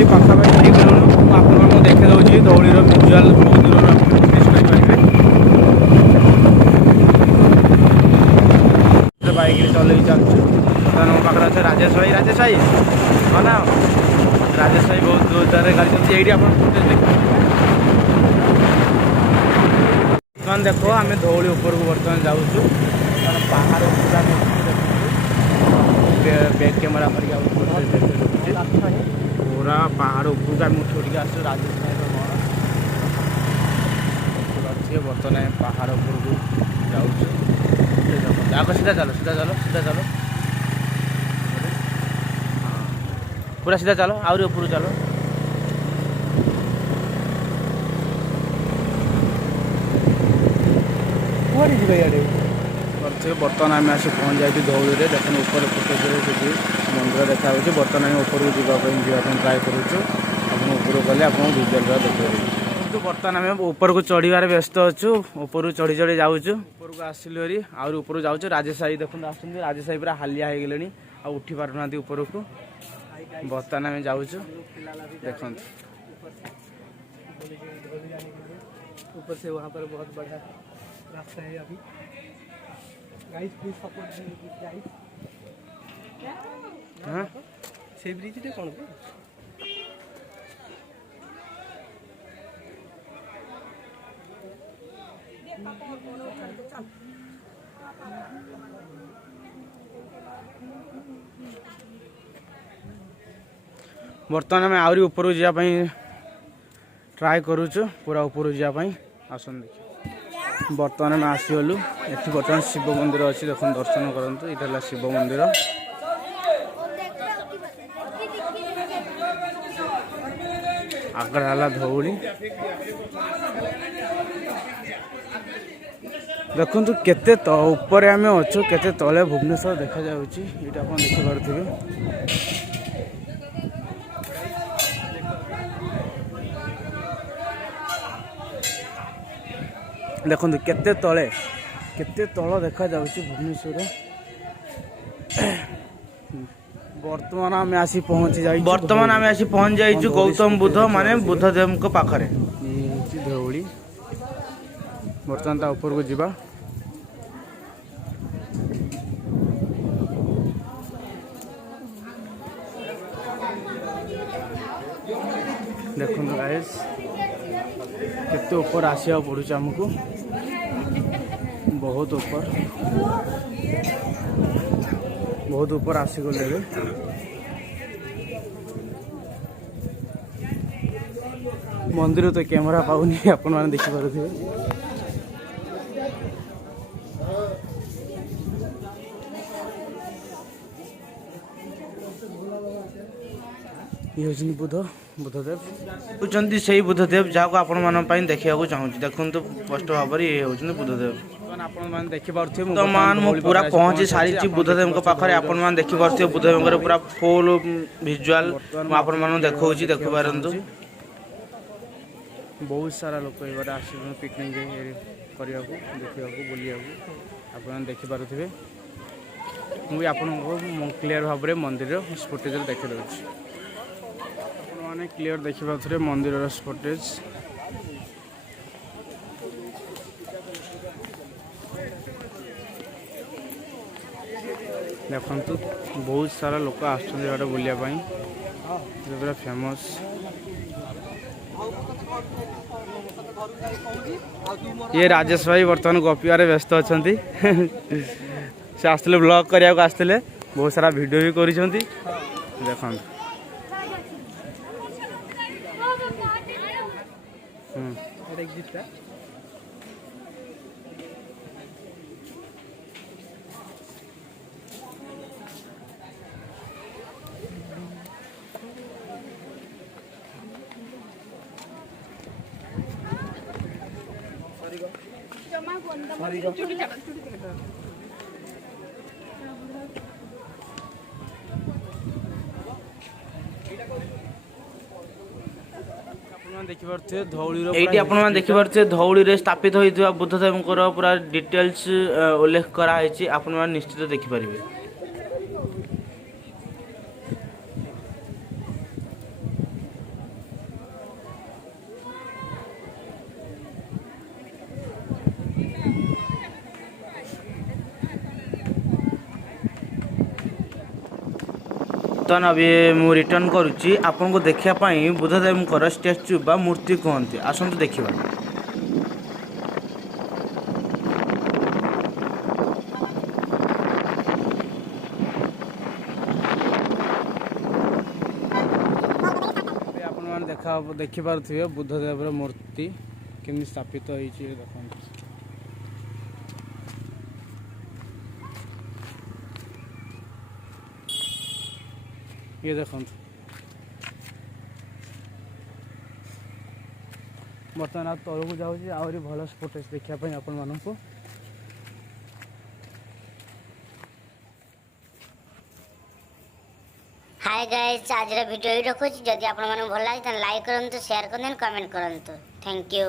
ଧଉଳି ପାଖାପାଖି ହେଇଗଲୁଣୁ। ମୁଁ ଆପଣମାନଙ୍କୁ ଦେଖାଇ ଦେଉଛି ଧଉଳିର ଭିଜୁଆଲ୍ ବହୁତ ଦୂରରୁ ଆପଣ ନୋଟିସ୍ କରିପାରିବେ। ବାଇକ୍ରେ ଚଲେଇ ଚାଲୁଛୁ। ବର୍ତ୍ତମାନ ମୋ ପାଖରେ ଅଛି ରାଜେଶ ଭାଇ। ରାଜେଶ ଭାଇ ହଁ ନା ରାଜେଶ ଭାଇ ବହୁତ ଜୋରରେ ଗାଡ଼ି ଚାଲୁଛି। ଏଇଠି ଆପଣ ଫୁଟେଜ୍ ଦେଖିପାରିବେ। ବର୍ତ୍ତମାନ ଦେଖ ଆମେ ଧଉଳି ଉପରକୁ ବର୍ତ୍ତମାନ ଯାଉଛୁ। କାରଣ ପାହାଡ଼ ଉପରକୁ ଆମେ ବ୍ୟାକ୍ କ୍ୟାମେରା କରିକି ଆଉ ପୁରା ପାହାଡ଼ ଉପରକୁ ଆମେ ଉଠି ଉଠିକି ଆସୁଛୁ। ରାଜେଶ ଭାଇର ଘର ଦେଖିପାରୁଥିବେ। ବର୍ତ୍ତମାନ ଆମେ ପାହାଡ଼ ଉପରକୁ ଯାଉଛୁ। ଆଗ ସିଧା ଚାଲ ସିଧା ଚାଲ ସିଧା ଚାଲ ପୁରା ସିଧା ଚାଲ ଆହୁରି ଉପରକୁ ଚାଲ। କୁଆଡ଼େ ଯିବେ ଇଆଡ଼େ କରିଥିବେ। ବର୍ତ୍ତମାନ ଆମେ ଆସି ପହଞ୍ଚି ଯାଇଛୁ ଧଉଳିରେ। ଦେଖନ୍ତୁ ଉପରେ ଫୁଟେଜରେ ସେଠି ମନ୍ଦିର ଦେଖାଯାଉଛି। ବର୍ତ୍ତମାନ ଆମେ ଉପରକୁ ଯିବା ପାଇଁ ଟ୍ରାଏ କରୁଛୁ। ଆପଣ ଉପରକୁ ଗଲେ ଆପଣଙ୍କୁ ଭିଜୁଆଲ୍ଟା ଦେଖିପାରିବେ। କିନ୍ତୁ ବର୍ତ୍ତମାନ ଆମେ ଉପରକୁ ଚଢ଼ିବାରେ ବ୍ୟସ୍ତ ଅଛୁ। ଉପରକୁ ଚଢ଼ି ଚଢ଼ି ଯାଉଛୁ। ଉପରକୁ ଆସିଲୁ ହେରି ଆହୁରି ଉପରକୁ ଯାଉଛୁ। ରାଜେଶ ଭାଇ ଦେଖନ୍ତୁ ଆସୁଛନ୍ତି। ରାଜେଶ ଭାଇ ପୁରା ହାଲିଆ ହେଇଗଲେଣି ଆଉ ଉଠି ପାରୁନାହାନ୍ତି ଉପରକୁ। ବର୍ତ୍ତମାନ ଆମେ ଯାଉଛୁ ଦେଖନ୍ତୁ। ऊपर से वहाँ पर बहुत बड़ा रास्ता है अभी। Guys please support guys. हां से ब्रिज टे कोन ବର୍ତ୍ତମାନ ଆମେ ଆହୁରି ଉପରକୁ ଯିବା ପାଇଁ ट्राए करूचु। पूरा ऊपर जावाई आसन देखिए। बर्तमान आम आसीगलु। एठी बर्तमान शिव मंदिर अच्छी देख दर्शन करंतु। इटा शिव मंदिर। आगरा धौली देखु केते ऊपर आम अच्छु केते तले भुवनेश्वर देखा जाउची। एटा आपण देखि पारुथिबे। देखो केते तले केते तल देखा जाउची भुवनेश्वर। वर्तमान आम आसी पहुंची जाइछु गौतम बुद्ध माने बुद्धदेव को पाखरे धौली। वर्तमान ता ऊपर को जिबा। देखो गाइस केते ऊपर आसिया पड़ुछ हमको। बहुत ऊपर आसी गले। मंदिर तो कैमरा पाऊनी आपण माने देखि पारुथिबे। ये बुद्धदेव होचंती सही बुद्धदेव जहाँ आपण मान देखा चाहूँ। देखो स्पष्ट भाव ये होचंती बुद्धदेव। आपण मान देखि पारुथिबे। वर्तमान मु पूरा पहुंची सारी बुद्धदेव को पाखरे। आपण मान देखि पारुथिबे बुद्धदेव को पूरा फुल विजुअल आपण मान देखौची देखि पारंतु। बहुत सारा लोक एबारे आसी पिकनिक करिया को देखिया को बुलिया को आपण देखि पारुथिबे। मु आपण को क्लियर भाव रे मंदिर फुटेज देखि दउची। माने क्लियर देखि पाथरे मंदिर फुटेज। देखंतु बहुत सारा लोक आछन एटा बुलिया पई। पूरा फेमस। ये राजेश भाई वर्तमान गपियारे व्यस्त अछंती। से आसले ब्लॉग करिया को आसले बहुत सारा वीडियो भी करिसंती। देखंतु देखिए धौली रे स्थापित होइथिबा बुद्धदेवଙ୍କର पूरा डिटेल्स उल्लेख करा हैछि। आपण मान निश्चित देखि परिबे। बर्तमान अभी मु रिटर्न करुच्ची आपन को देखापी बुद्धदेव स्टैच्यू बा मूर्ति कहते आसतु देखा। आपण मैंने देखिपे बुद्धदेव मूर्ति केमी स्थापित होती देखते ये देखो बर्तमान आ तलू जाऊँगी आहरी भल फुटेज देखापी आपण मानक। हाय गाइस आज वीडियो ही रखुची जदि आपण माने भल लागे त लाइक करंतु शेयर करंतु कमेंट करंतु थैंक यू।